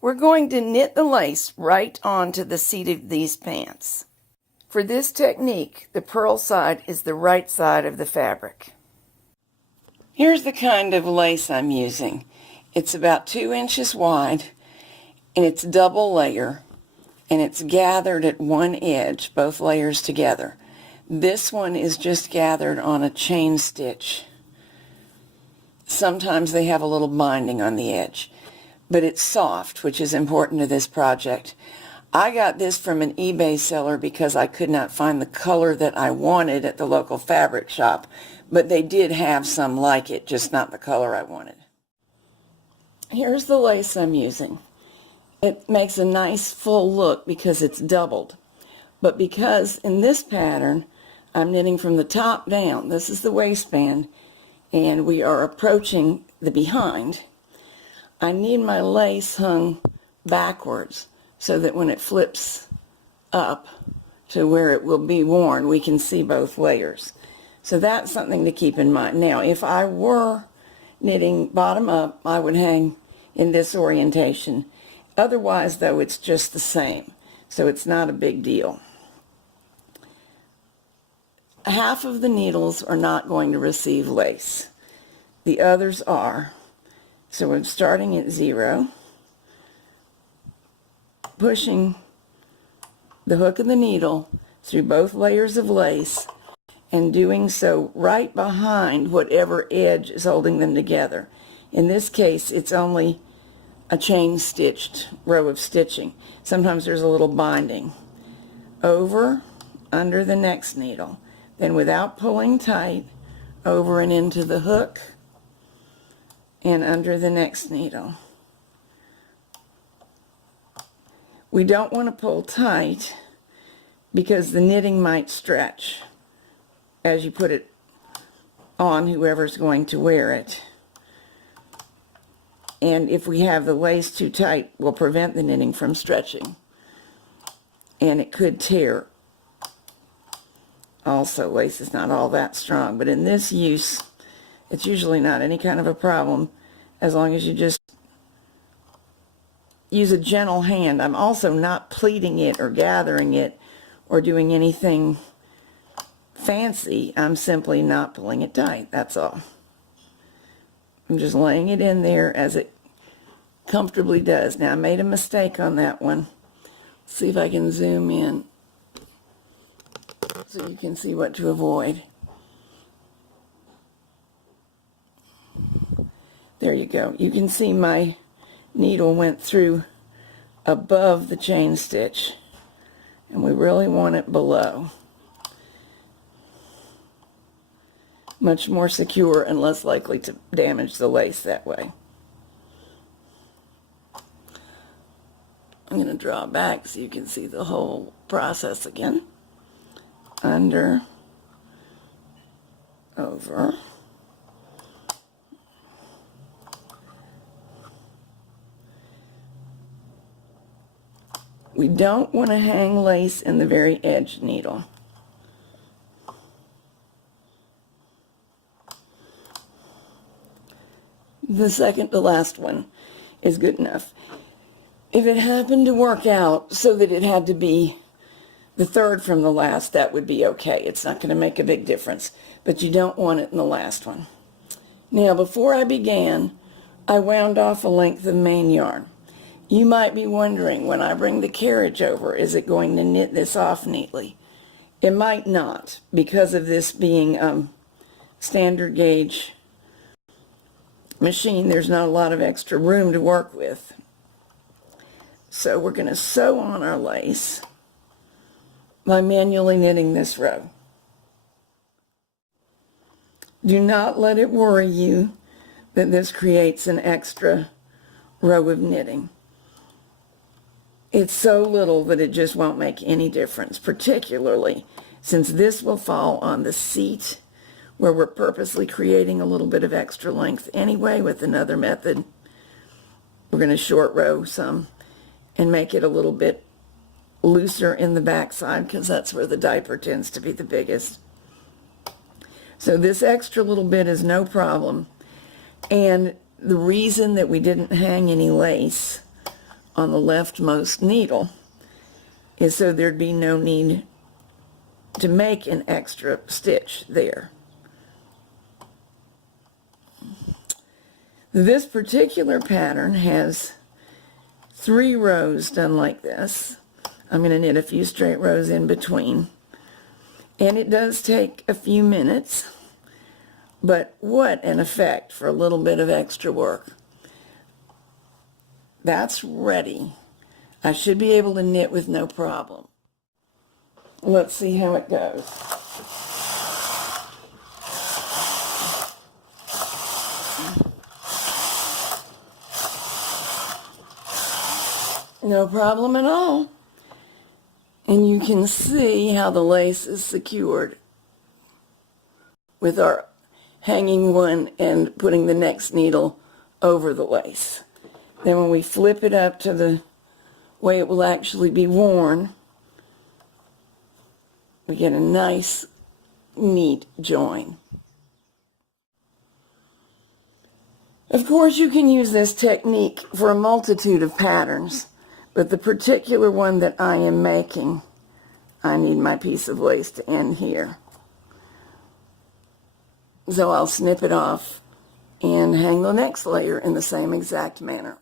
We're going to knit the lace right onto the seat of these pants. For this technique, the purl side is the right side of the fabric. Here's the kind of lace I'm using. It's about 2 inches wide, and it's double layer, and it's gathered at one edge, both layers together. This one is just gathered on a chain stitch. Sometimes they have a little binding on the edge, but it's soft, which is important to this project. I got this from an eBay seller because I could not find the color that I wanted at the local fabric shop, but they did have some like it, just not the color I wanted. Here's the lace I'm using. It makes a nice full look because it's doubled, but because in this pattern I'm knitting from the top down, this is the waistband, and we are approaching the behind, I need my lace hung backwards so that when it flips up to where it will be worn, we can see both layers. So that's something to keep in mind. Now, if I were knitting bottom up, I would hang in this orientation. Otherwise, though, it's just the same, so it's not a big deal. Half of the needles are not going to receive lace. The others are. So I'm starting at 0, pushing the hook of the needle through both layers of lace, and doing so right behind whatever edge is holding them together. In this case, it's only a chain stitched row of stitching. Sometimes there's a little binding. Over, under the next needle. Then without pulling tight, over and into the hook, and under the next needle. We don't want to pull tight because the knitting might stretch as you put it on whoever's going to wear it. And if we have the lace too tight, we'll prevent the knitting from stretching. And it could tear. Also, lace is not all that strong, but in this use, it's usually not any kind of a problem as long as you just use a gentle hand. I'm also not pleating it or gathering it or doing anything fancy. I'm simply not pulling it tight, that's all. I'm just laying it in there as it comfortably does. Now, I made a mistake on that one. Let's see if I can zoom in so you can see what to avoid. There you go. You can see my needle went through above the chain stitch, and we really want it below. Much more secure and less likely to damage the lace that way. I'm going to draw back so you can see the whole process again. Under, over, we don't want to hang lace in the very edge needle. The second to last one is good enough. If it happened to work out so that it had to be the third from the last, that would be okay. It's not going to make a big difference, but you don't want it in the last one. Now, before I began, I wound off a length of main yarn. You might be wondering, when I bring the carriage over, is it going to knit this off neatly? It might not, because of this being standard gauge machine. There's not a lot of extra room to work with. So we're going to sew on our lace by manually knitting this row. Do not let it worry you that this creates an extra row of knitting. It's so little that it just won't make any difference, particularly since this will fall on the seat where we're purposely creating a little bit of extra length anyway with another method. We're going to short row some and make it a little bit looser in the back side because that's where the diaper tends to be the biggest. So this extra little bit is no problem. And the reason that we didn't hang any lace on the leftmost needle is so there'd be no need to make an extra stitch there. This particular pattern has 3 rows done like this. I'm going to knit a few straight rows in between. And it does take a few minutes, but what an effect for a little bit of extra work. That's ready. I should be able to knit with no problem. Let's see how it goes. No problem at all. And you can see how the lace is secured with our hanging one and putting the next needle over the lace. Then when we flip it up to the way it will actually be worn, we get a nice, neat join. Of course, you can use this technique for a multitude of patterns, but the particular one that I am making, I need my piece of lace to end here. So I'll snip it off and hang the next layer in the same exact manner.